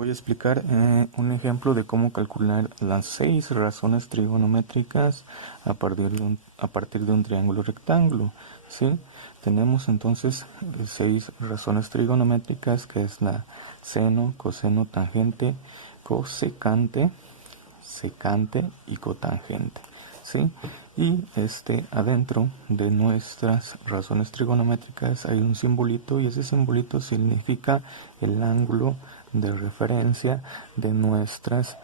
Voy a explicar un ejemplo de cómo calcular las 6 razones trigonométricas a partir de un triángulo rectángulo. ¿Sí? Tenemos entonces 6 razones trigonométricas, que es la seno, coseno, tangente, cosecante, secante y cotangente. ¿Sí? Y adentro de nuestras razones trigonométricas hay un simbolito, y ese simbolito significa el ángulo de referencia de nuestras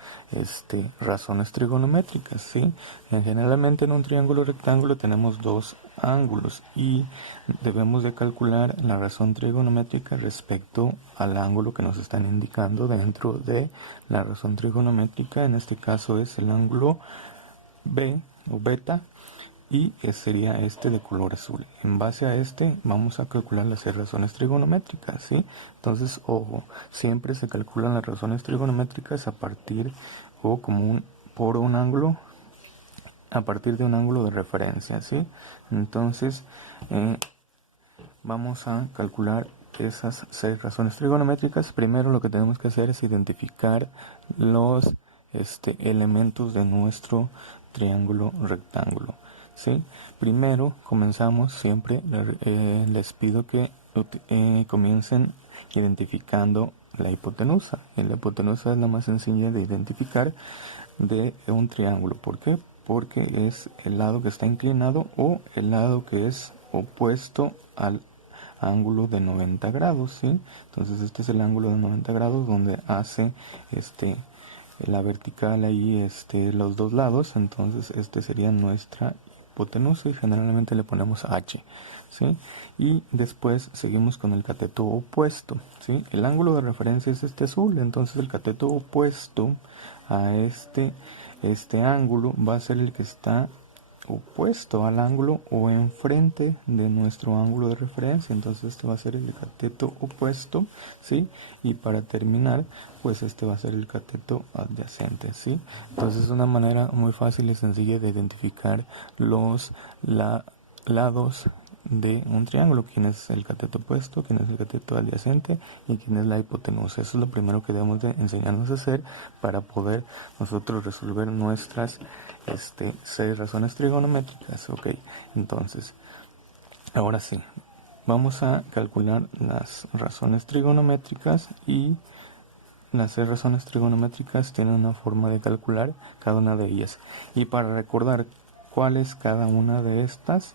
razones trigonométricas. ¿Sí? Generalmente en un triángulo rectángulo tenemos dos ángulos y debemos de calcular la razón trigonométrica respecto al ángulo que nos están indicando dentro de la razón trigonométrica. En este caso es el ángulo B o beta, y sería este de color azul. En base a vamos a calcular las razones trigonométricas, ¿sí? Entonces, ojo, siempre se calculan las razones trigonométricas a partir por un ángulo, a partir de un ángulo de referencia, ¿sí? Entonces, vamos a calcular esas 6 razones trigonométricas. Primero lo que tenemos que hacer es identificar los elementos de nuestro triángulo rectángulo. ¿Sí? Primero comenzamos siempre, les pido que comiencen identificando la hipotenusa. Y la hipotenusa es la más sencilla de identificar de un triángulo. ¿Por qué? Porque es el lado que está inclinado o el lado que es opuesto al ángulo de 90 grados, ¿sí? Entonces este es el ángulo de 90 grados donde hace la vertical ahí los dos lados. Entonces sería nuestra hipotenusa y generalmente le ponemos H, ¿sí? Y después seguimos con el cateto opuesto, ¿sí? El ángulo de referencia es este azul, entonces el cateto opuesto a este ángulo va a ser el que está opuesto al ángulo o enfrente de nuestro ángulo de referencia. Entonces este va a ser el cateto opuesto, ¿sí? Y para terminar, pues va a ser el cateto adyacente, ¿sí? Entonces es una manera muy fácil y sencilla de identificar los lados de un triángulo: quién es el cateto opuesto, quién es el cateto adyacente y quién es la hipotenusa. Eso es lo primero que debemos de enseñarnos a hacer para poder nosotros resolver nuestras 6 razones trigonométricas. Ok, entonces ahora sí, vamos a calcular las razones trigonométricas, y las 6 razones trigonométricas tienen una forma de calcular cada una de ellas. Y para recordar cuál es cada una de estas,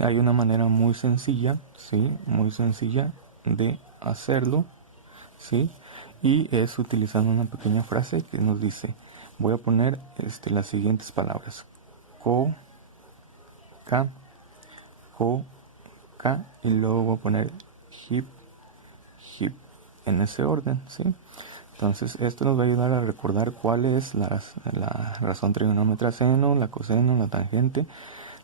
hay una manera muy sencilla, ¿sí? Muy sencilla de hacerlo, ¿sí? Y es utilizando una pequeña frase que nos dice: voy a poner las siguientes palabras: co, ca, co, ca, y luego voy a poner hip, hip, en ese orden, ¿sí? Entonces esto nos va a ayudar a recordar cuál es la razón trigonométrica: seno, la coseno, la tangente,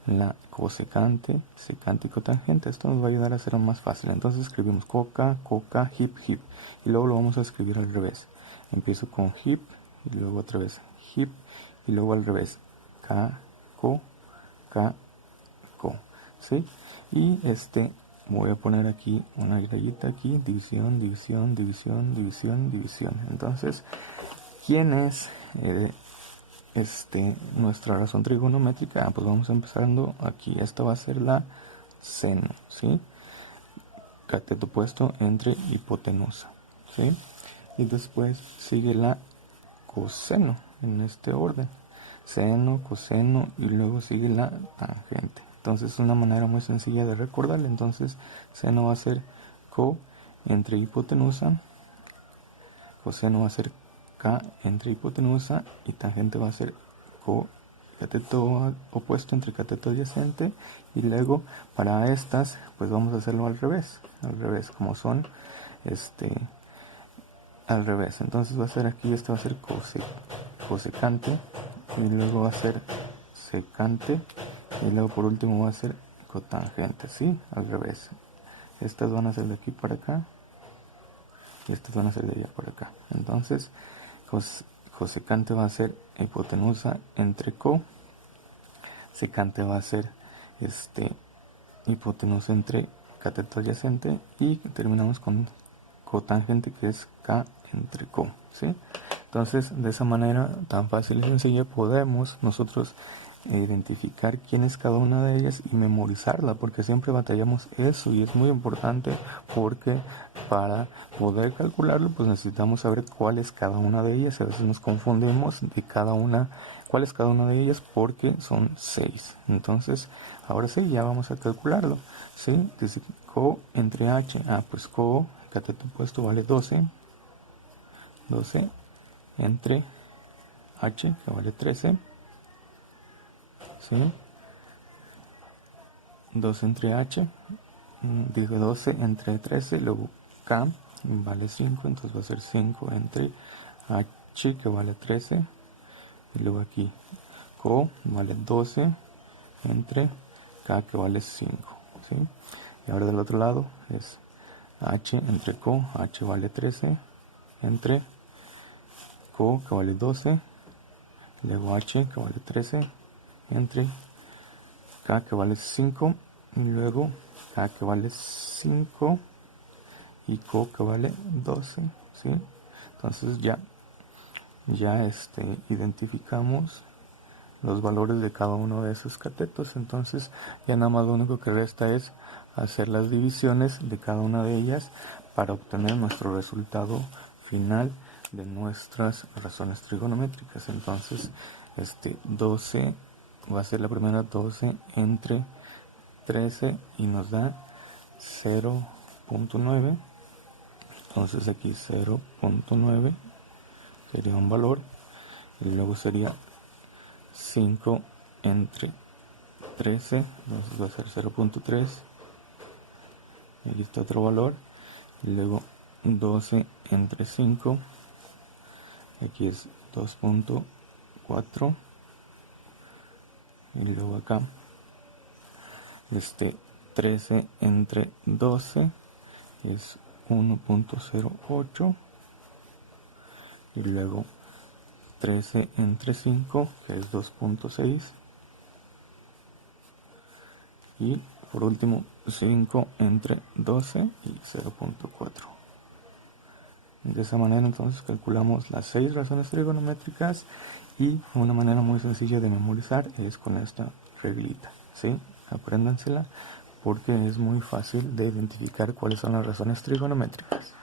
la cosecante, secante y cotangente. Esto nos va a ayudar a hacerlo más fácil. Entonces escribimos coca, coca, hip, hip, y luego lo vamos a escribir al revés. Empiezo con hip y luego otra vez hip y luego al revés: ca, co, ¿sí? Y voy a poner aquí una rayita aquí: división, división, división, división, división. Entonces, ¿quién es nuestra razón trigonométrica? Pues vamos empezando aquí. Esta va a ser la seno, ¿sí? Cateto opuesto entre hipotenusa, ¿sí? Y después sigue la coseno en este orden: seno, coseno, y luego sigue la tangente. Entonces es una manera muy sencilla de recordarle. Entonces seno va a ser co entre hipotenusa, coseno va a ser k entre hipotenusa, y tangente va a ser co, cateto opuesto entre cateto adyacente. Y luego para estas pues vamos a hacerlo al revés como son al revés. Entonces va a ser aquí, va a ser cosecante, y luego va a ser secante, y luego por último va a ser cotangente, ¿sí? Al revés. Estas van a ser de aquí para acá y estas van a ser de allá para acá. Entonces cosecante va a ser hipotenusa entre co, secante va a ser hipotenusa entre cateto adyacente, y terminamos con cotangente, que es k entre co. ¿sí? Entonces, de esa manera tan fácil y sencilla podemos nosotros identificar quién es cada una de ellas y memorizarla, porque siempre batallamos eso, y es muy importante porque para poder calcularlo pues necesitamos saber cuál es cada una de ellas. A veces nos confundimos de cada una, cuál es cada una de ellas, porque son 6. Entonces ahora sí, ya vamos a calcularlo, ¿sí? Dice co entre h, pues co, cateto puesto, vale 12 entre h, que vale 13, ¿sí? 2 entre h, digo 12 entre 13, luego k vale 5, entonces va a ser 5 entre h, que vale 13, y luego aquí co vale 12 entre k, que vale 5, ¿sí? Y ahora del otro lado es h entre co, h vale 13 entre co, que vale 12, luego h, que vale 13 entre k, que vale 5, y luego k, que vale 5 y co, que vale 12, ¿sí? Entonces ya identificamos los valores de cada uno de esos catetos. Entonces ya nada más lo único que resta es hacer las divisiones de cada una de ellas para obtener nuestro resultado final de nuestras razones trigonométricas. Entonces 12 va a ser la primera, 12 entre 13, y nos da 0.9. Entonces aquí 0.9 sería un valor, y luego sería 5 entre 13, entonces va a ser 0.3, aquí está otro valor, y luego 12 entre 5, aquí es 2.4, y luego acá 13 entre 12 es 1.08, y luego 13 entre 5, que es 2.6, y por último 5 entre 12 y 0.4. De esa manera entonces calculamos las 6 razones trigonométricas, y una manera muy sencilla de memorizar es con esta reglita, ¿sí? Apréndansela porque es muy fácil de identificar cuáles son las razones trigonométricas.